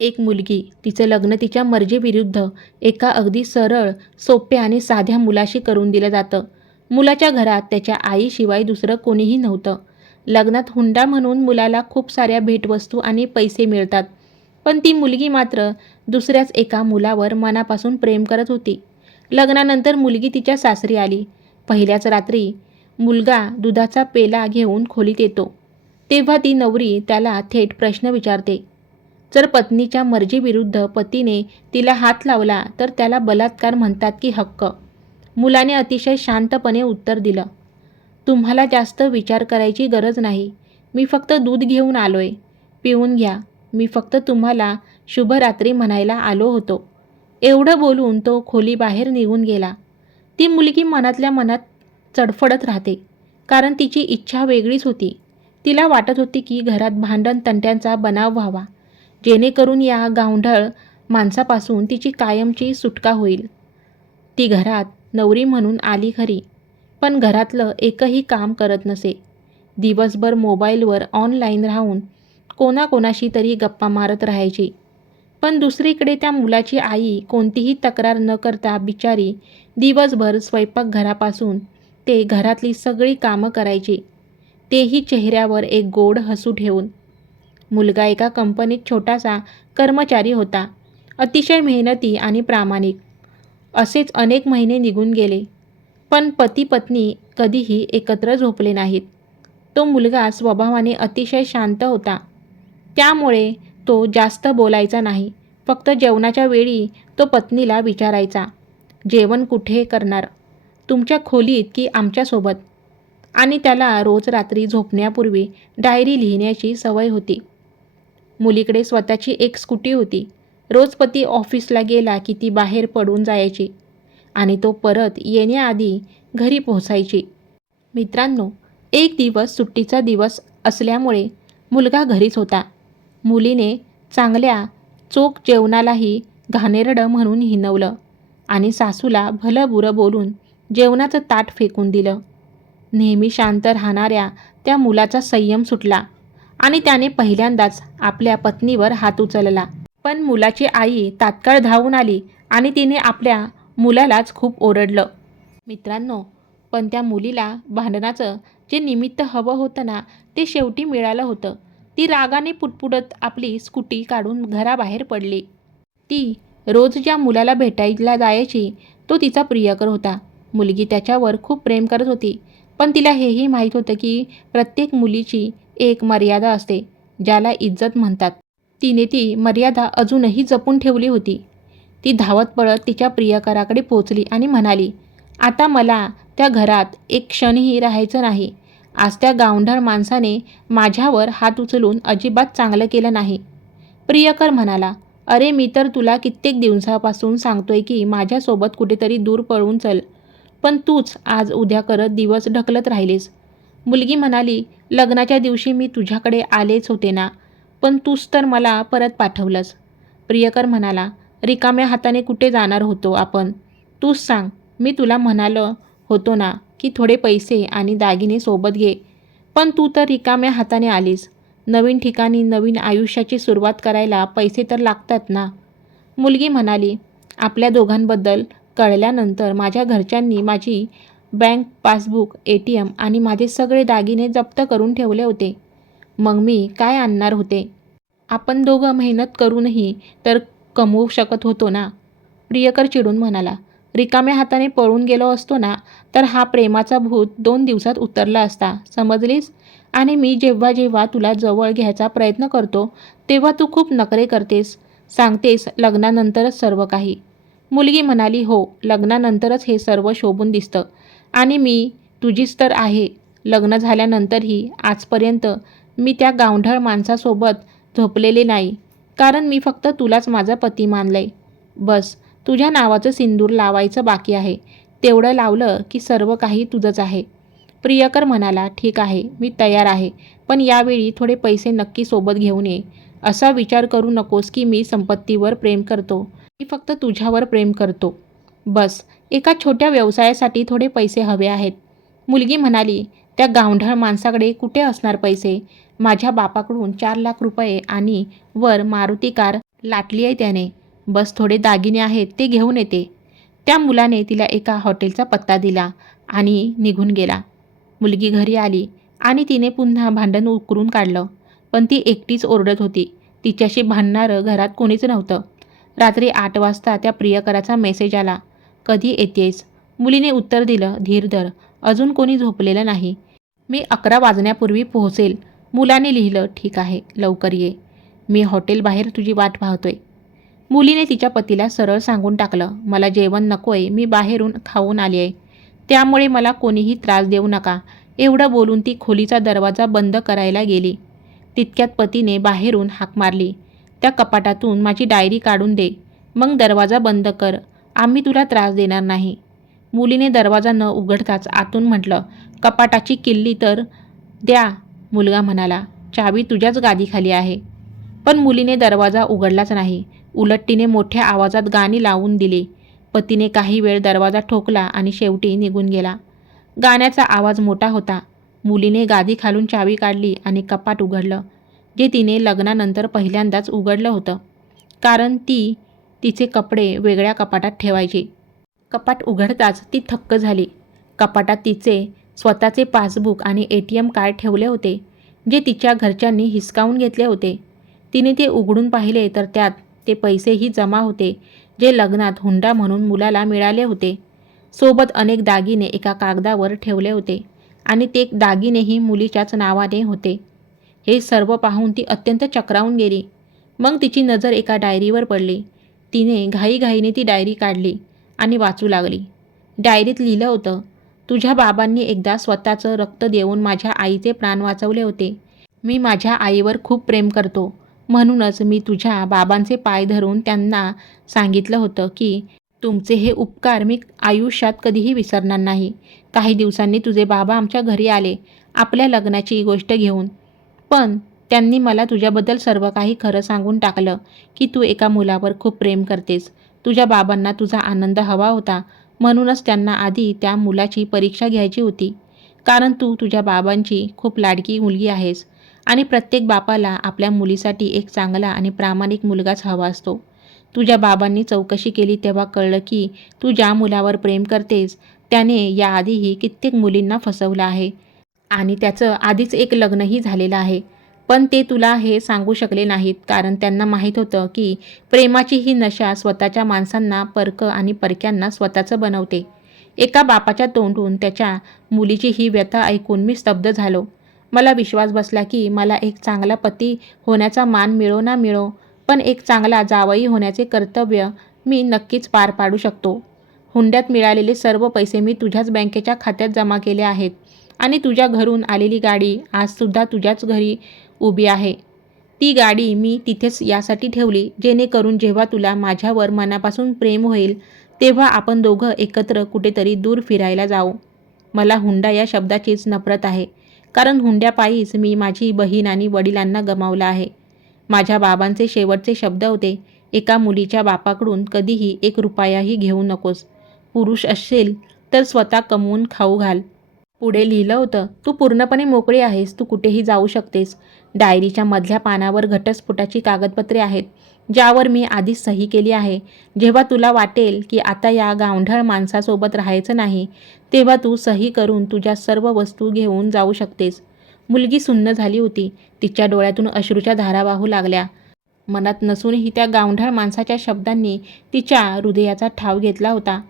एक मुलगी, तिचं लग्न तिच्या मर्जीविरुद्ध एका अगदी सरळ, सोप्या आणि साध्या मुलाशी करून दिलं जातं. मुलाच्या घरात त्याच्या आईशिवाय दुसरं कोणीही नव्हतं. लग्नात हुंडा म्हणून मुलाला खूप साऱ्या भेटवस्तू आणि पैसे मिळतात. पण ती मुलगी मात्र दुसऱ्याच एका मुलावर मनापासून प्रेम करत होती. लग्नानंतर मुलगी तिच्या सासरी आली. पहिल्याच रात्री मुलगा दुधाचा पेला घेऊन खोलीत येतो. तेव्हा ती नवरी त्याला थेट प्रश्न विचारते. जर पत्नीच्या मर्जीविरुद्ध पतीने तिला हात लावला तर त्याला बलात्कार म्हणतात की हक्क? मुलाने अतिशय शांतपणे उत्तर दिलं, तुम्हाला जास्त विचार करायची गरज नाही. मी फक्त दूध घेऊन आलोय. पिऊन घ्या. मी फक्त तुम्हाला शुभरात्री म्हणायला आलो होतो. एवढं बोलून तो खोलीबाहेर निघून गेला. ती मुलगी मनातल्या मनात चडफडत राहते. कारण तिची इच्छा वेगळीच होती. तिला वाटत होती की घरात भांडण तंट्यांचा बनाव व्हावा, जेणेकरून या गावढळ माणसापासून तिची कायमची सुटका होईल. ती घरात नवरी म्हणून आली खरी, पण घरातलं एकही काम करत नसे. दिवसभर मोबाईलवर ऑनलाईन राहून कोणाकोणाशी तरी गप्पा मारत राहायची. पण दुसरीकडे त्या मुलाची आई कोणतीही तक्रार न करता बिचारी दिवसभर स्वयंपाकघरापासून ते घरातली सगळी कामं करायची, तेही चेहऱ्यावर एक गोड हसू ठेवून. मुलगा एका कंपनीत छोटासा कर्मचारी होता. अतिशय मेहनती आणि प्रामाणिक. असेच अनेक महिने निघून गेले, पण पती पत्नी कधीही एकत्र झोपले नाहीत. तो मुलगा स्वभावाने अतिशय शांत होता. त्यामुळे तो जास्त बोलायचा नाही. फक्त जेवणाच्या वेळी तो पत्नीला विचारायचा, जेवण कुठे करणार, तुमच्या खोलीत की आमच्यासोबत? आणि त्याला रोज रात्री झोपण्यापूर्वी डायरी लिहिण्याची सवय होती. मुलीकडे स्वतःची एक स्कूटी होती. रोज पती ऑफिसला गेला की ती बाहेर पडून जायची आणि तो परत येण्याआधी घरी पोहोचायची. मित्रांनो, एक दिवस सुट्टीचा दिवस असल्यामुळे मुलगा घरीच होता. मुलीने चांगल्या चोख जेवणालाही घाणेरडं म्हणून हिणवलं आणि सासूला भलंबुरं बोलून जेवणाचं ताट फेकून दिलं. नेहमी शांत राहणाऱ्या त्या मुलाचा संयम सुटला आणि त्याने पहिल्यांदाच आपल्या पत्नीवर हात उचलला. पण मुलाची आई तात्काळ धावून आली आणि तिने आपल्या मुलालाच खूप ओरडलं. मित्रांनो, पण त्या मुलीला भांडणाचं जे निमित्त हवं होतं ना, ते शेवटी मिळालं होतं. ती रागाने पुटपुटत आपली स्कूटी काढून घराबाहेर पडली. ती रोज ज्या मुलाला भेटायला जायची तो तिचा प्रियकर होता. मुलगी त्याच्यावर खूप प्रेम करत होती, पण तिला हेही माहीत होतं की प्रत्येक मुलीची एक मर्यादा असते, ज्याला इज्जत म्हणतात. तिने ती मर्यादा अजूनही जपून ठेवली होती. ती धावत पळत तिच्या प्रियकराकडे पोचली आणि म्हणाली, आता मला त्या घरात एक क्षणही राहायचं नाही. आज त्या गावढळ माणसाने माझ्यावर हात उचलून अजिबात चांगलं केलं नाही. प्रियकर म्हणाला, अरे मी तर तुला कित्येक दिवसापासून सांगतोय की माझ्यासोबत कुठेतरी दूर पळून चल, पण तूच आज उद्या करत दिवस ढकलत राहिलीस. मुलगी म्हणाली, लग्नाच्या दिवशी मी तुझ्याकडे आलेच होते ना, पण तूच तर मला परत पाठवलंस. प्रियकर म्हणाला, रिकाम्या हाताने कुठे जाणार होतो आपण? तूच सांग. मी तुला म्हणालो होतो ना की थोडे पैसे आणि दागिने सोबत घे, पण तू तर रिकाम्या हाताने आलीस. नवीन ठिकाणी नवीन आयुष्याची सुरुवात करायला पैसे तर लागतात ना. मुलगी म्हणाली, आपल्या दोघांबद्दल कळल्यानंतर माझ्या घरच्यांनी माझी बँक पासबुक, ATM आणि माझे सगळे दागिने जप्त करून ठेवले होते. मग मी काय आणणार होते? आपण दोघं मेहनत करूनही तर कमवू शकत होतो ना. प्रियकर चिडून म्हणाला, रिकाम्या हाताने पळून गेलो असतो ना, तर हा प्रेमाचा भूत 2 दिवसात उतरला असता, समजलीस? आणि मी जेव्हा जेव्हा तुला जवळ घ्यायचा प्रयत्न करतो तेव्हा तू खूप नखरे करतेस, सांगतेस लग्नानंतरच सर्व काही. मुलगी म्हणाली, हो, लग्नानंतरच हे सर्व शोभून दिसतं आणि मी तुझीच तर आहे. लग्न झाल्यानंतरही आजपर्यंत मी त्या गावढळ माणसासोबत झोपलेले नाही, कारण मी फक्त तुलाच माझा पती मानलंय. बस तुझ्या नावाचं सिंदूर लावायचं बाकी आहे. तेवढं लावलं की सर्व काही तुझंच आहे. प्रियकर म्हणाला, ठीक आहे, मी तयार आहे, पण यावेळी थोडे पैसे नक्की सोबत घेऊन ये. असा विचार करू नकोस की मी संपत्तीवर प्रेम करतो. मी फक्त तुझ्यावर प्रेम करतो. बस एका छोट्या व्यवसायासाठी थोडे पैसे हवे आहेत. मुलगी म्हणाली, त्या गावढळ माणसाकडे कुठे असणार पैसे? माझ्या बापाकडून 4 लाख रुपये आणि वर मारुती कार लाटली आहे त्याने. बस थोडे दागिने आहेत ते घेऊन येते. त्या मुलाने तिला एका हॉटेलचा पत्ता दिला आणि निघून गेला. मुलगी घरी आली आणि तिने पुन्हा भांडण उकरून काढलं. पण ती एकटीच ओरडत होती. तिच्याशी भांडणारं घरात कोणीच नव्हतं. रात्री 8 वाजता त्या प्रियकराचा मेसेज आला. कधी येतेस? मुलीने उत्तर दिलं, धीर धर, अजून कोणी झोपलेलं नाही. मी 11 वाजण्यापूर्वी पोहोचेल. मुलाने लिहिलं, ठीक आहे, लवकर ये. मी हॉटेल बाहेर तुझी वाट पाहतोय. मुलीने तिच्या पतीला सरळ सांगून टाकलं, मला जेवण नकोय, मी बाहेरून खाऊन आली आहे. त्यामुळे मला कोणीही त्रास देऊ नका. एवढं बोलून ती खोलीचा दरवाजा बंद करायला गेली. तितक्यात पतीने बाहेरून हाक मारली, त्या कपाटातून माझी डायरी काढून दे, मग दरवाजा बंद कर. आम्ही तुला त्रास देणार नाही. मुलीने दरवाजा न उघडताच आतून म्हटलं, कपाटाची किल्ली तर द्या. मुलगा म्हणाला, चावी तुझ्याच गादीखाली आहे. पण मुलीने दरवाजा उघडलाच नाही. उलट तिने मोठ्या आवाजात गाणी लावून दिली. पतीने काही वेळ दरवाजा ठोकला आणि शेवटी निघून गेला. गाण्याचा आवाज मोठा होता. मुलीने गादी खालून चावी काढली आणि कपाट उघडलं, जे तिने लग्नानंतर पहिल्यांदाच उघडलं होतं. कारण ती तिचे कपडे वेगळ्या कपाटात ठेवायची. कपाट उघडताच ती थक्क झाली. कपाटात तिचे स्वतःचे पासबुक आणि ATM कार्ड ठेवले होते, जे तिच्या घरच्यांनी हिसकावून घेतले होते. तिने ते उघडून पाहिले तर त्यात ते पैसेही जमा होते, जे लग्नात हुंडा म्हणून मुलाला मिळाले होते. सोबत अनेक दागिने एका कागदावर ठेवले होते आणि ते दागिनेही मुलीच्याच नावाने होते. हे सर्व पाहून ती अत्यंत चक्रावून गेली. मग तिची नजर एका डायरीवर पडली. तिने घाईघाईने ती डायरी काढली आणि वाचू लागली. डायरीत लिहिलं होतं, तुझ्या बाबांनी एकदा स्वतःचं रक्त देऊन माझ्या आईचे प्राण वाचवले होते. मी माझ्या आईवर खूप प्रेम करतो. म्हणूनच मी तुझ्या बाबांचे पाय धरून त्यांना सांगितलं होतं की तुमचे हे उपकार मी आयुष्यात कधीही विसरणार नाही. काही दिवसांनी तुझे बाबा आमच्या घरी आले, आपल्या लग्नाची गोष्ट घेऊन. पण त्यांनी मला तुझ्याबद्दल सर्व काही खरं सांगून टाकलं की तू एका मुलावर खूप प्रेम करतेस. तुझ्या बाबांना तुझा आनंद हवा होता, म्हणूनच त्यांना आधी त्या मुलाची परीक्षा घ्यायची होती. कारण तू तुझ्या बाबांची खूप लाडकी मुलगी आहेस आणि प्रत्येक बापाला आपल्या मुलीसाठी एक चांगला आणि प्रामाणिक मुलगाच हवा असतो. तुझ्या बाबांनी चौकशी केली तेव्हा कळलं की तू ज्या मुलावर प्रेम करतेस त्याने याआधीही कित्येक मुलींना फसवलं आहे आणि त्याचं आधीच एक लग्नही झालेलं आहे. पण ते तुला हे सांगू शकले नाहीत, कारण त्यांना माहीत होतं की प्रेमाची ही नशा स्वतःच्या माणसांना परक आणि परक्यांना स्वतःचं बनवते. एका बापाच्या तोंडून त्याच्या मुलीची ही व्यथा ऐकून मी स्तब्ध झालो. मला विश्वास बसला की मला एक चांगला पती होण्याचा मान मिळो ना मिळो, पण एक चांगला जावई होण्याचे कर्तव्य मी नक्कीच पार पाडू शकतो. हुंड्यात मिळालेले सर्व पैसे मी तुझ्याच बँकेच्या खात्यात जमा केले आहेत आणि तुझ्या घरून आलेली गाडी आजसुद्धा तुझ्याच घरी उभी आहे. ती गाडी मी तिथेच यासाठी ठेवली, जेणेकरून जेव्हा तुला माझ्यावर मनापासून प्रेम होईल तेव्हा आपण दोघं एकत्र कुठेतरी दूर फिरायला जाऊ. मला हुंडा या शब्दाचीच नफरत आहे, कारण हुंड्यापायीच मी माझी बहीण आणि वडिलांना गमावलं आहे. माझ्या बाबांचे शेवटचे शब्द होते, एका मुलीच्या बापाकडून कधीही 1 रुपयाही घेऊ नकोस. पुरुष असशील तर स्वतः कमवून खाऊ घाल. पुढे लिहिलं होतं, तू पूर्णपणे मोकळी आहेस, तू कुठेही जाऊ शकतेस. डायरीच्या मधल्या पानावर घटस्फोटाची कागदपत्रे आहेत, ज्यावर मी आधीच सही केली आहे. जेव्हा तुला वाटेल की आता या गावढळ माणसासोबत राहायचं नाही, तेव्हा तू सही करून तुझ्या सर्व वस्तू घेऊन जाऊ शकतेस. मुलगी सुन्न झाली होती. तिच्या डोळ्यातून अश्रूच्या धारा वाहू लागल्या. मनात नसूनही त्या गावढळ माणसाच्या शब्दांनी तिच्या हृदयाचा ठाव घेतला होता.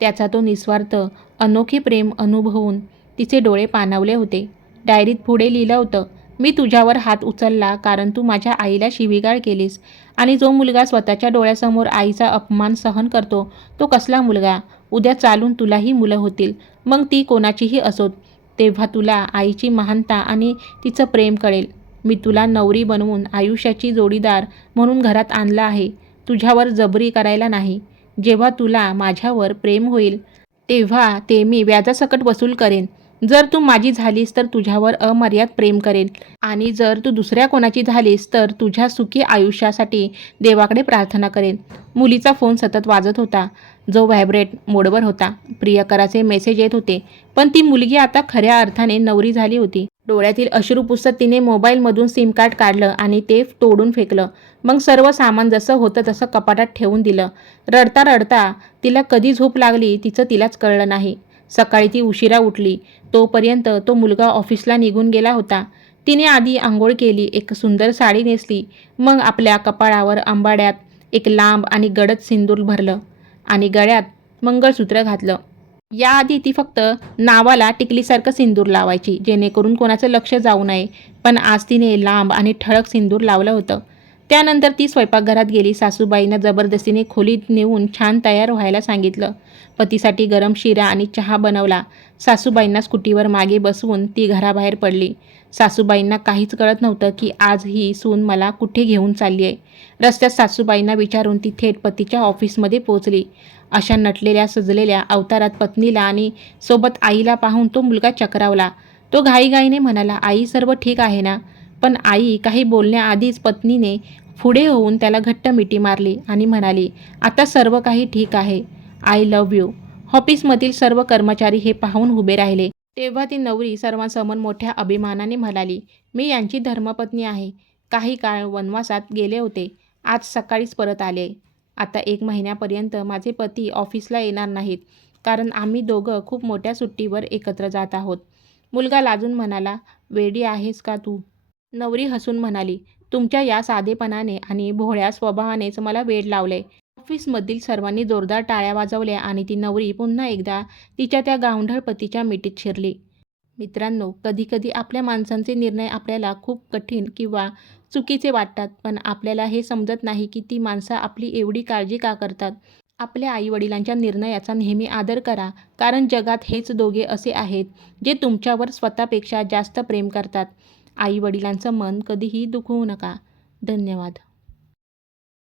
त्याचा तो निस्वार्थ अनोखे प्रेम अनुभवून तिचे डोळे पाणावले होते. डायरीत पुढे लिहिलं होतं, मी तुझ्यावर हात उचलला कारण तू माझ्या आईला शिवीगाळ केलीस आणि जो मुलगा स्वतःच्या डोळ्यासमोर आईचा अपमान सहन करतो तो कसला मुलगा. उद्या चालून तुलाही मुलं होतील, मग ती कोणाचीही असोत, तेव्हा तुला आईची महानता आणि तिचं प्रेम कळेल. मी तुला नवरी बनवून आयुष्याची जोडीदार म्हणून घरात आणलं आहे, तुझ्यावर जबरी करायला नाही. जेव्हा तुला माझ्यावर प्रेम होईल तेव्हा ते मी व्याजासकट वसूल करेन. जर तू माझी झालीस तर तुझ्यावर अमर्याद प्रेम करेन आणि जर तू दुसऱ्या कोणाची झालीस तर तुझ्या सुखी आयुष्यासाठी देवाकडे प्रार्थना करेन. मुलीचा फोन सतत वाजत होता, जो व्हायब्रेट मोडवर होता. प्रियकराचे मेसेज येत होते, पण ती मुलगी आता खऱ्या अर्थाने नवरी झाली होती. डोळ्यातील अश्रू पुसत तिने मोबाईलमधून सिम कार्ड काढलं आणि ते तोडून फेकलं. मग सर्व सामान जसं होतं तसं कपाटात ठेवून दिलं. रडता रडता तिला कधी झोप लागली तिचं तिलाच कळलं नाही. सकाळी ती उशिरा उठली. तोपर्यंत तो मुलगा ऑफिसला निघून गेला होता. तिने आधी आंघोळ केली, एक सुंदर साडी नेसली. मग आपल्या कपाळावर अंबाड्यात एक लांब आणि गडद सिंदूर भरलं आणि गळ्यात मंगळसूत्र घातलं. याआधी ती फक्त नावाला टिकलीसारखं सिंदूर लावायची, जेणेकरून कोणाचं लक्ष जाऊ नये. पण आज तिने लांब आणि ठळक सिंदूर लावलं होतं. त्यानंतर ती स्वयंपाकघरात गेली. सासूबाईंना जबरदस्तीने खोलीत नेऊन छान तयार व्हायला सांगितलं. पतीसाठी गरम शिरा आणि चहा बनवला. सासूबाईंना स्कूटीवर मागे बसवून ती घराबाहेर पडली. सासूबाईंना काहीच कळत नव्हतं की आज ही सून मला कुठे घेऊन चालली आहे. रस्त्यात सासूबाईंना विचारून ती थेट पतीच्या ऑफिसमध्ये पोहोचली. अशा नटलेल्या सजलेल्या अवतारात पत्नीला आणि सोबत आईला पाहून तो मुलगा चक्रावला. तो घाईघाईने म्हणाला, आई सर्व ठीक आहे ना? पण आई काही बोलण्याआधीच पत्नीने पुढे होऊन त्याला घट्ट मिठी मारली आणि म्हणाली, आता सर्व काही ठीक आहे. I love you. ऑफिसमधील सर्व कर्मचारी हे पाहून उभे राहिले. तेव्हा ती नवरी सर्वांसमोर मोठ्या अभिमानाने म्हणाली, मी यांची धर्मपत्नी आहे. काही काळ वनवासात गेले होते. आज सकाळीच परत आले. आता 1 महिन्यापर्यंत माझे पती ऑफिसला येणार नाहीत, कारण आम्ही दोघं खूप मोठ्या सुट्टीवर एकत्र जात आहोत. मुलगा लाजून म्हणाला, वेडी आहेस का तू? नवरी हसून म्हणाली, तुमच्या या साधेपणाने आणि भोळ्या स्वभावानेच मला वेड लावले. ऑफिसमधील सर्वांनी जोरदार टाळ्या वाजवल्या आणि ती नवरी पुन्हा एकदा तिच्या त्या गावंढळ पतीच्या मिठीत शिरली. मित्रांनो, कधीकधी आपल्या माणसांचे निर्णय आपल्याला खूप कठीण किंवा चुकीचे वाटतात, पण आपल्याला हे समजत नाही की ती माणसं आपली एवढी काळजी का करतात. आपल्या आईवडिलांच्या निर्णयाचा नेहमी आदर करा, कारण जगात हेच दोघे असे आहेत जे तुमच्यावर स्वतःपेक्षा जास्त प्रेम करतात. आईवडिलांचं मन कधीही दुखवू नका. धन्यवाद.